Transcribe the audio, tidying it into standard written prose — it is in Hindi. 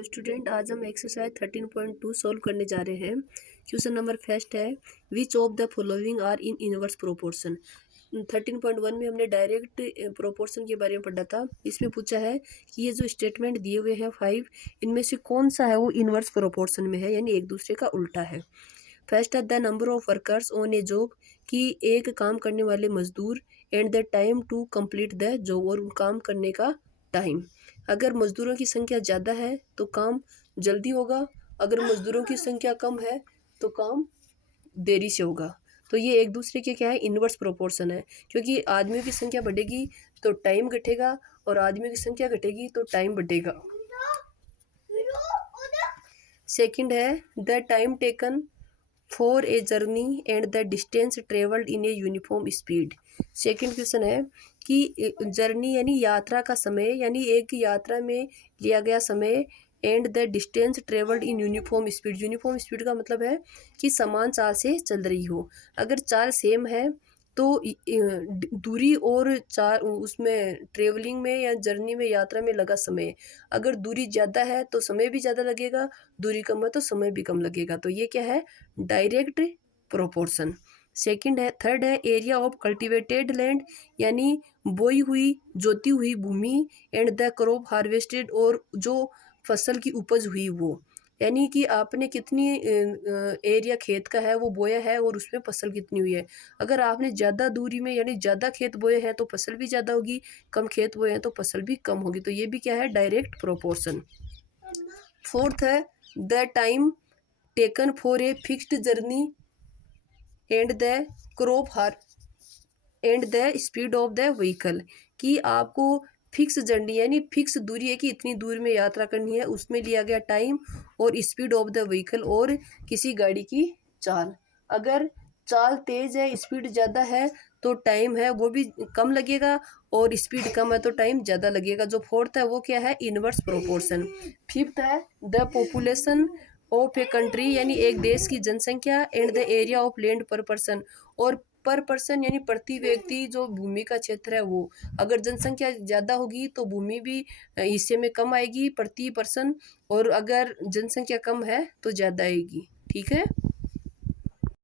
हेलो स्टूडेंट, आज हम एक्सरसाइज 13.2 सॉल्व करने जा रहे हैं। क्वेश्चन नंबर फर्स्ट है, which of the following are in inverse proportion. 13.1 में हमने डायरेक्ट प्रोपोर्शन के बारे में पढ़ा था। इसमें पूछा है कि ये जो स्टेटमेंट दिए हुए हैं 5, इनमें से कौन सा है वो इनवर्स प्रोपोर्शन में है, यानी एक दूसरे का उल्टा है। फर्स्ट है the number of workers on a job, कि एक काम करने वाले मजदूर, and the time to complete the job, और काम करने का टाइम। अगर मजदूरों की संख्या ज़्यादा है तो काम जल्दी होगा, अगर मजदूरों की संख्या कम है तो काम देरी से होगा। तो ये एक दूसरे के क्या है, इनवर्स प्रोपोर्शन है, क्योंकि आदमियों की संख्या बढ़ेगी तो टाइम घटेगा और आदमियों की संख्या घटेगी तो टाइम बढ़ेगा। सेकंड है the time taken for a journey and the distance travelled in a uniform speed. Second question है कि जर्नी यानी यात्रा का समय, यानी एक यात्रा में लिया गया समय, and the distance travelled in uniform speed. Uniform speed का मतलब है कि समान चाल से चल रही हो। अगर चाल सेम है तो दूरी और चार उसमें ट्रेवलिंग में या जर्नी में, यात्रा में लगा समय, अगर दूरी ज़्यादा है तो समय भी ज़्यादा लगेगा, दूरी कम है तो समय भी कम लगेगा। तो ये क्या है, डायरेक्ट प्रोपोर्शन। सेकंड है, थर्ड है एरिया ऑफ कल्टिवेटेड लैंड, यानी बोई हुई जोती हुई भूमि, एंड द क्रॉप हार्वेस्टेड, और जो फसल की उपज हुई वो, यानी कि आपने कितनी एरिया खेत का है वो बोया है और उसमें फसल कितनी हुई है। अगर आपने ज़्यादा दूरी में यानी ज़्यादा खेत बोए हैं तो फसल भी ज़्यादा होगी, कम खेत बोए हैं तो फसल भी कम होगी। तो ये भी क्या है, डायरेक्ट प्रोपोर्शन। फोर्थ है the time taken for a fixed journey and the crop हार and the speed of the vehicle, कि आपको फिक्स जर्नी यानी फिक्स दूरी है कि इतनी दूर में यात्रा करनी है, उसमें लिया गया टाइम, और स्पीड ऑफ द व्हीकल, और किसी गाड़ी की चाल। अगर चाल तेज है, स्पीड ज़्यादा है तो टाइम है वो भी कम लगेगा, और स्पीड कम है तो टाइम ज़्यादा लगेगा। जो फोर्थ है वो क्या है, इनवर्स प्रोपोर्शन। फिफ्थ है the population of a country, यानी एक देश की जनसंख्या, and the area of land पर पर्सन, और पर पर्सन यानी प्रति व्यक्ति जो भूमि का क्षेत्र है वो। अगर जनसंख्या ज़्यादा होगी तो भूमि भी हिस्से में कम आएगी प्रति पर्सन, और अगर जनसंख्या कम है तो ज़्यादा आएगी। ठीक है।